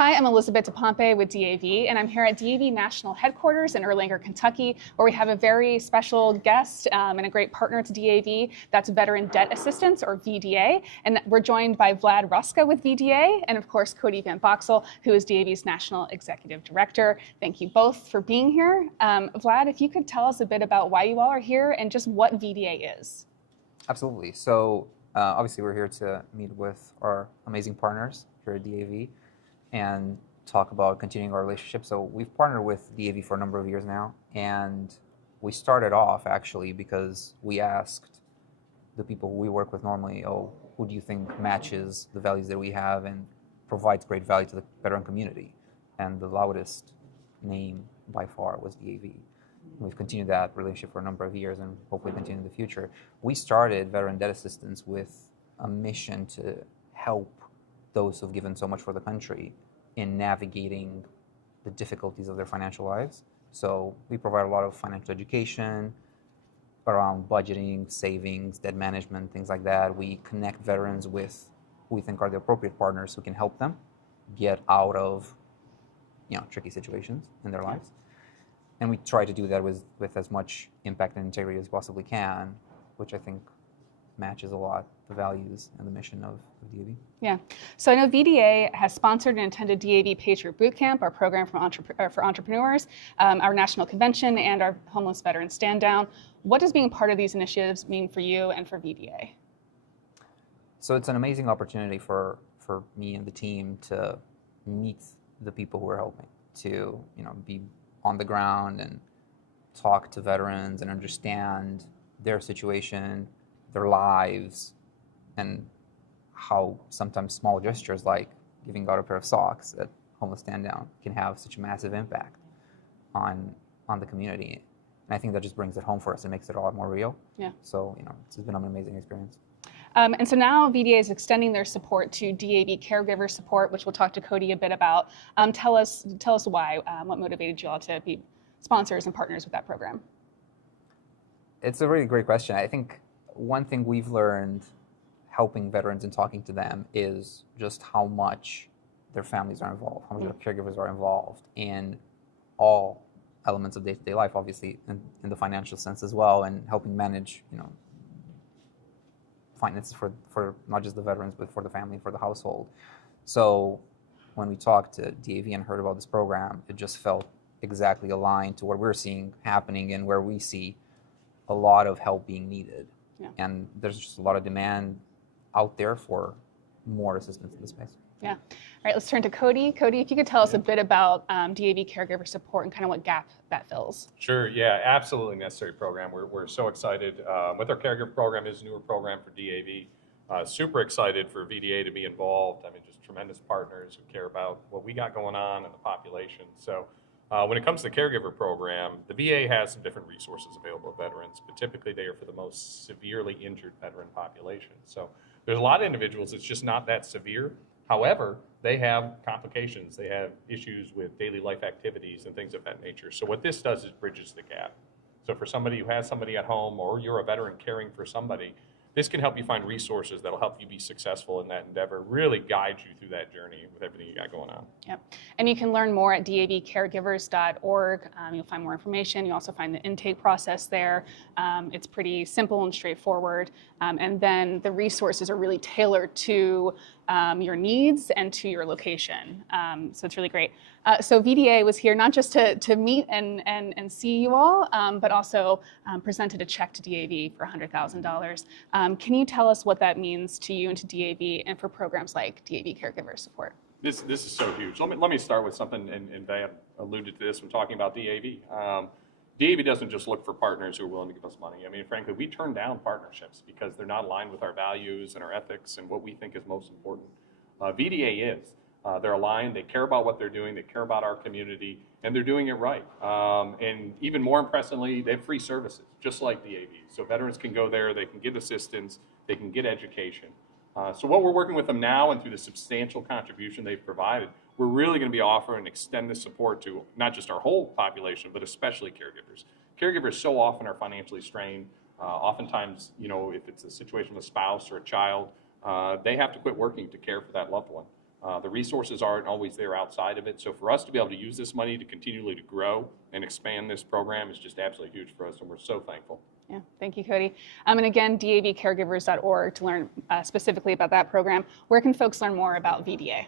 Hi, I'm Elizabeth DePompe with DAV, and I'm here at DAV National Headquarters in Erlanger, Kentucky, where we have a very special guest and a great partner to DAV. That's Veteran Debt Assistance, or VDA. And we're joined by Vlad Ruska with VDA, and of course, Cody Van Boxel, who is DAV's National Executive Director. Thank you both for being here. Vlad, if you could tell us a bit about why you all are here and just what VDA is. Absolutely. So obviously we're here to meet with our amazing partners here at DAV and talk about continuing our relationship. So we've partnered with DAV for a number of years now, and we started off actually because we asked the people who we work with normally, who do you think matches the values that we have and provides great value to the veteran community? And the loudest name by far was DAV. We've continued that relationship for a number of years and hopefully continue in the future. We started Veteran Debt Assistance with a mission to help those who've given so much for the country in navigating the difficulties of their financial lives. So we provide a lot of financial education around budgeting, savings, debt management, things like that. We connect veterans with who we think are the appropriate partners who can help them get out of tricky situations in their lives. And we try to do that with as much impact and integrity as possibly can, which I think matches a lot the values and the mission of DAV. Yeah. So I know VDA has sponsored and attended DAV Patriot Boot Camp, our program for entrepreneurs, our national convention, and our homeless veterans stand down. What does being part of these initiatives mean for you and for VDA? So it's an amazing opportunity for me and the team to meet the people who are helping, to be on the ground and talk to veterans and understand their situation, their lives, and how sometimes small gestures like giving out a pair of socks at homeless stand down can have such a massive impact on the community. And I think that just brings it home for us and makes it a lot more real. Yeah. So it's been an amazing experience. And so now VDA is extending their support to DAV Caregivers Support, which we'll talk to Cody a bit about. Tell us why, what motivated you all to be sponsors and partners with that program? It's a really great question. I think one thing we've learned helping veterans and talking to them is just how much their families are involved, how much their caregivers are involved in all elements of day-to-day life, obviously in the financial sense as well, and helping manage, finances for not just the veterans, but for the family, for the household. So when we talked to DAV and heard about this program, it just felt exactly aligned to what we're seeing happening and where we see a lot of help being needed. Yeah. And there's just a lot of demand out there for more assistance in this space. Yeah. All right, let's turn to Cody. Cody, if you could tell us a bit about DAV Caregiver Support and kind of what gap that fills. Sure, yeah, absolutely necessary program. We're so excited. With our caregiver program is a newer program for DAV. Super excited for VDA to be involved. I mean, just tremendous partners who care about what we got going on in the population. So when it comes to the caregiver program, the VA has some different resources available to veterans, but typically they are for the most severely injured veteran population. So there's a lot of individuals that's just not that severe. However, they have complications. They have issues with daily life activities and things of that nature. So what this does is bridges the gap. So for somebody who has somebody at home, or you're a veteran caring for somebody, this can help you find resources that'll help you be successful in that endeavor, really guide you through that journey with everything you got going on. Yep. And you can learn more at davcaregivers.org. You'll find more information. You also find the intake process there. It's pretty simple and straightforward. And then the resources are really tailored to your needs and to your location. So it's really great. So VDA was here not just to meet and see you all, but also presented a check to DAV for $100,000. Can you tell us what that means to you and to DAV and for programs like DAV Caregiver Support? This is so huge. Let me start with something, and Van alluded to this when talking about DAV. DAV doesn't just look for partners who are willing to give us money. I mean, frankly, we turn down partnerships because they're not aligned with our values and our ethics and what we think is most important. VDA is. They're aligned, they care about what they're doing, they care about our community, and they're doing it right. And even more impressively, they have free services, just like DAV. So veterans can go there, they can get assistance, they can get education. So what we're working with them now, and through the substantial contribution they've provided, we're really going to be offering and extend this support to not just our whole population, but especially caregivers. Caregivers so often are financially strained. Oftentimes, if it's a situation with a spouse or a child, they have to quit working to care for that loved one. The resources aren't always there outside of it. So for us to be able to use this money to continually to grow and expand this program is just absolutely huge for us, and we're so thankful. Yeah, thank you, Cody. And again, DAVcaregivers.org to learn specifically about that program. Where can folks learn more about VDA?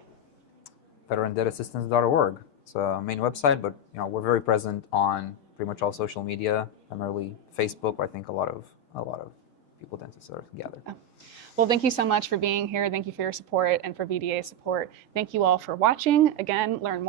VeteranDeadAssistance.org. It's a main website, but we're very present on pretty much all social media, primarily Facebook. I think a lot of people tend to sort of gather. Oh. Well, thank you so much for being here. Thank you for your support and for VDA support. Thank you all for watching. Again, learn more.